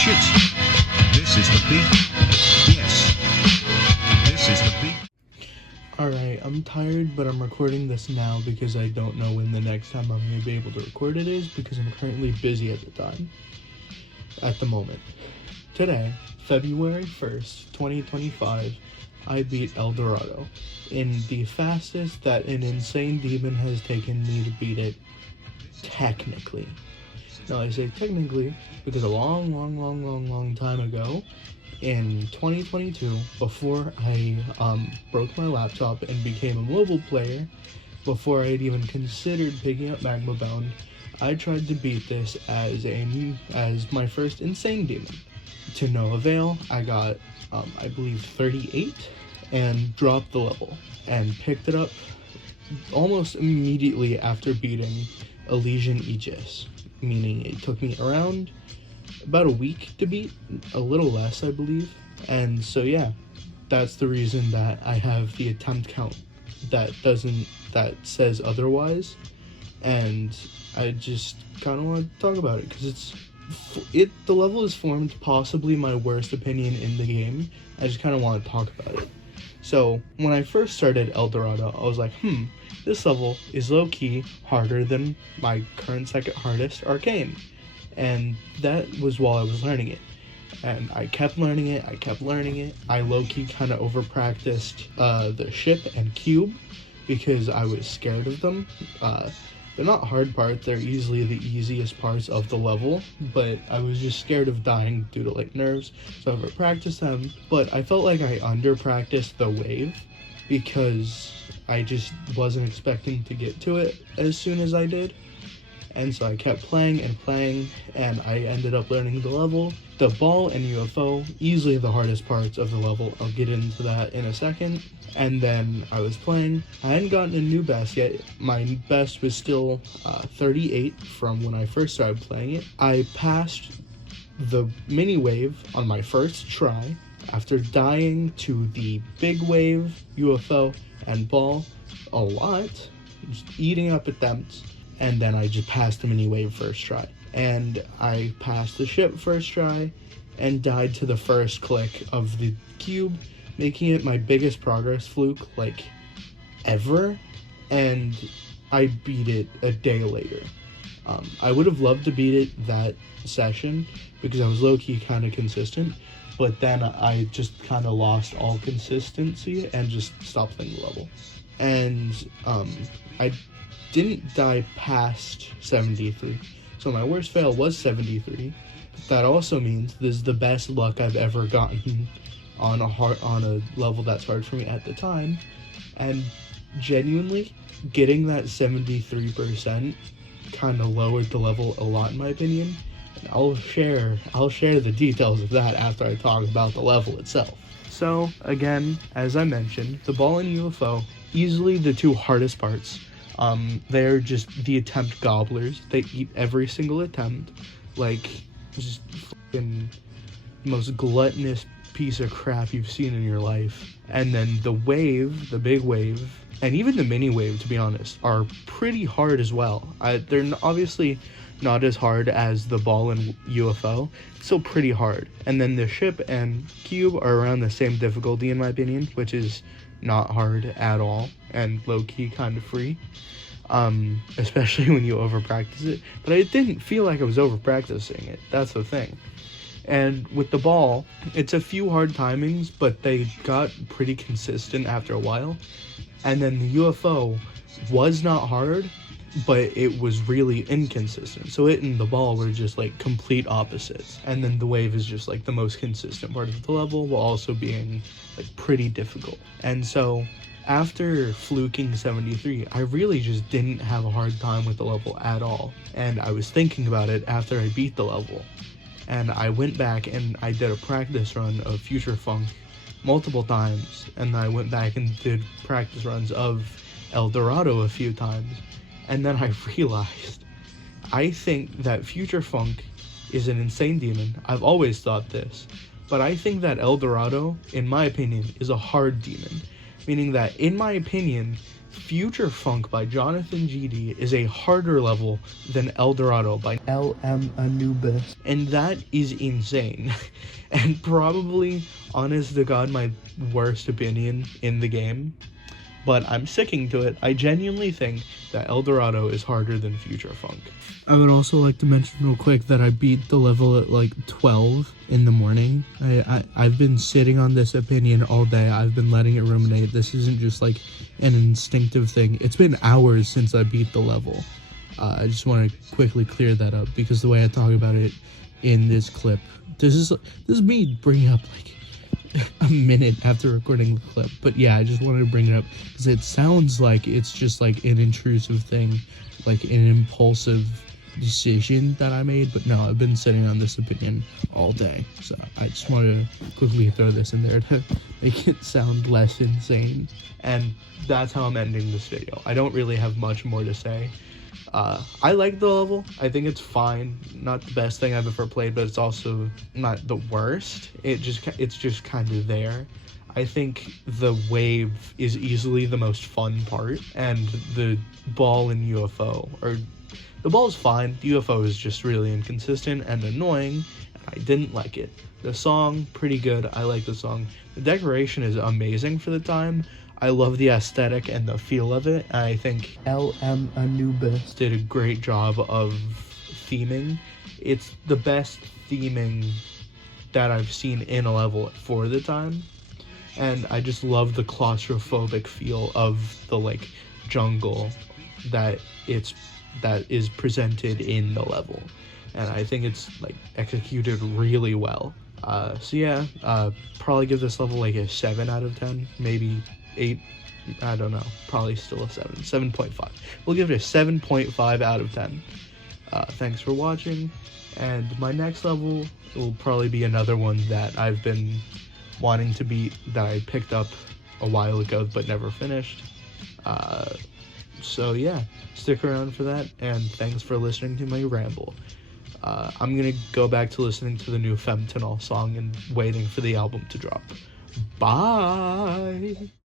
Shit. This is the beat. Yes. This is the beat. Alright, I'm tired, but I'm recording this now because I don't know when the next time I'm going to be able to record it is, because I'm currently busy at the moment. Today, February 1st, 2025, I beat El Dorado in the fastest that an insane demon has taken me to beat it, technically. Now, I say technically because a long time ago, in 2022, before I broke my laptop and became a mobile player, before I'd even considered picking up Magma Bound, I tried to beat this as my first insane demon. To no avail. I got, I believe, 38 and dropped the level and picked it up almost immediately after beating Elysian Aegis, meaning it took me around about a week to beat, a little less, I believe. And so yeah, that's the reason that I have the attempt count that says otherwise, and I just kind of want to talk about it because the level is formed possibly my worst opinion in the game. I just kind of want to talk about it. So when I first started El Dorado, I was like, this level is low-key harder than my current second hardest, Arcane. And that was while I was learning it. And I kept learning it. I low-key kind of over-practiced the ship and cube because I was scared of them. They're not hard parts, they're easily the easiest parts of the level, but I was just scared of dying due to like nerves, so I over-practiced them. But I felt like I under-practiced the wave because I just wasn't expecting to get to it as soon as I did. And so I kept playing, and I ended up learning the level. The ball and UFO, easily the hardest parts of the level. I'll get into that in a second. And then I was playing. I hadn't gotten a new best yet. My best was still 38 from when I first started playing it. I passed the mini wave on my first try after dying to the big wave, UFO, and ball a lot, just eating up attempts. And then I just passed the mini wave first try. And I passed the ship first try and died to the first click of the cube, making it my biggest progress fluke, like, ever. And I beat it a day later. I would have loved to beat it that session because I was low-key kind of consistent, but then I just kind of lost all consistency and just stopped playing the level. And I didn't die past 73, so my worst fail was 73. That also means this is the best luck I've ever gotten on a level that's hard for me at the time, and genuinely getting that 73% kind of lowered the level a lot in my opinion. And I'll share the details of that after I talk about the level itself. So again, as I mentioned, the ball and UFO, easily the two hardest parts. They're just the attempt gobblers. They eat every single attempt, like just fucking most gluttonous piece of crap you've seen in your life. And then the wave, the big wave, and even the mini wave, to be honest, are pretty hard as well. They're obviously not as hard as the ball and UFO, still pretty hard. And then the ship and cube are around the same difficulty in my opinion, which is not hard at all and low-key kind of free, especially when you over-practice it. But I didn't feel like I was over-practicing it. That's the thing. And with the ball, it's a few hard timings, but they got pretty consistent after a while. And then the UFO was not hard, but it was really inconsistent. So it and the ball were just like complete opposites. And then the wave is just like the most consistent part of the level while also being like pretty difficult. And so after fluking 73, I really just didn't have a hard time with the level at all. And I was thinking about it after I beat the level. And I went back and I did a practice run of Future Funk multiple times. And I went back and did practice runs of El Dorado a few times. And then I realized, I think that Future Funk is an insane demon. I've always thought this. But I think that El Dorado, in my opinion, is a hard demon. Meaning that, in my opinion, Future Funk by Jonathan GD is a harder level than El Dorado by LmAnubas, and that is insane. And probably, honest to God, my worst opinion in the game. But I'm sticking to it. I genuinely think that El Dorado is harder than Future Funk. I would also like to mention real quick that I beat the level at like 12 in the morning. I've been sitting on this opinion all day. I've been letting it ruminate. This isn't just like an instinctive thing. It's been hours since I beat the level. I just want to quickly clear that up because the way I talk about it in this clip, this is me bringing up like a minute after recording the clip. But yeah, I just wanted to bring it up because it sounds like it's just like an intrusive thing, like an impulsive decision that I made. But no, I've been sitting on this opinion all day, so I just wanted to quickly throw this in there to make it sound less insane. And that's how I'm ending this video. I don't really have much more to say. I like the level. I think it's fine. Not the best thing I've ever played, but it's also not the worst. It's just kind of there. I think the wave is easily the most fun part, and the ball and UFO, or the ball is fine. The UFO is just really inconsistent and annoying, and I didn't like it. The song, pretty good. I like the song. The decoration is amazing for the time. I love the aesthetic and the feel of it. I think LmAnubas did a great job of theming. It's the best theming that I've seen in a level for the time. And I just love the claustrophobic feel of the like jungle that is presented in the level. And I think it's like executed really well. So yeah, probably give this level like a 7 out of 10, maybe 8, I don't know, probably still a 7.5. We'll give it a 7.5 out of 10. Thanks for watching, and my next level will probably be another one that I've been wanting to beat, that I picked up a while ago but never finished. So yeah, stick around for that, and thanks for listening to my ramble. I'm gonna go back to listening to the new Femtanol song and waiting for the album to drop. Bye!